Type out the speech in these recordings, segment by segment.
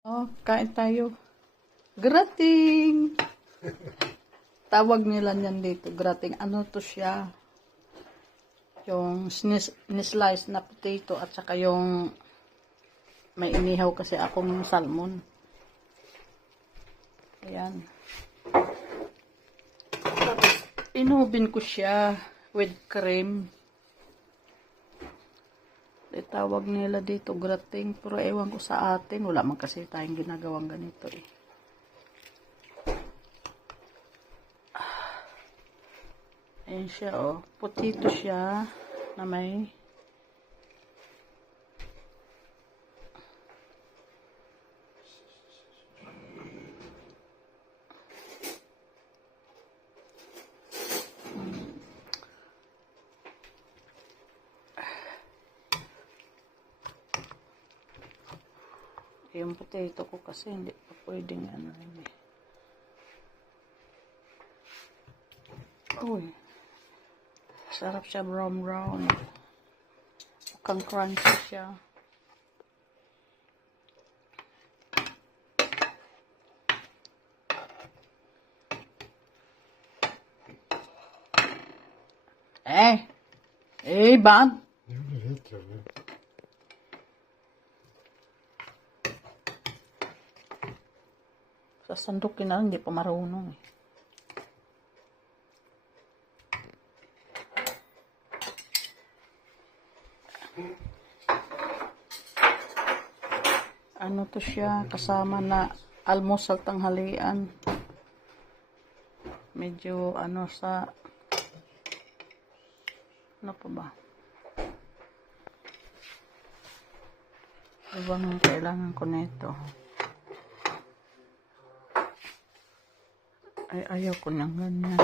Oh, kain tayo. Grating! Tawag nila niyan dito, grating. Ano to siya? Yung slice na potato at saka yung may inihaw kasi akong salmon. Ayan. Tapos, inubin ko siya with cream. Tawag nila dito grating, pero ewan ko sa atin, wala man kasi tayong ginagawang ganito eh. Ayan siya oh, potato siya na may yung potato ko kasi hindi pa pwedeng ano yun eh. Uy, sarap siya brown. Mukhang crunchy siya. Bad. Sasandukin na, hindi pa marunong eh. Ano to siya, kasama na almusal tanghalian. Medyo ano sa ano pa ba? Ano bang kailangan ko nito? Ay, ayaw ko ng ganyan.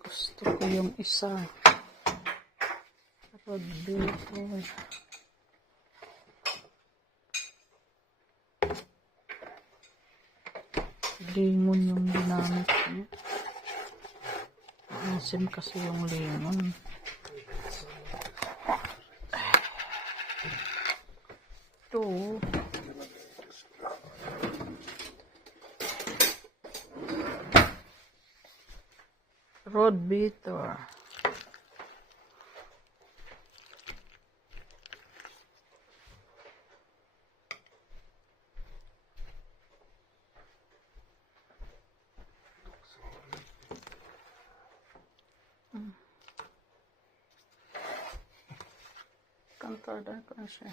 Gusto ko yung isa. Red beetroot. Lemon yung ginamit ko. Asim kasi yung lemon. Ito. Red beetroot. Kantada ko na siya.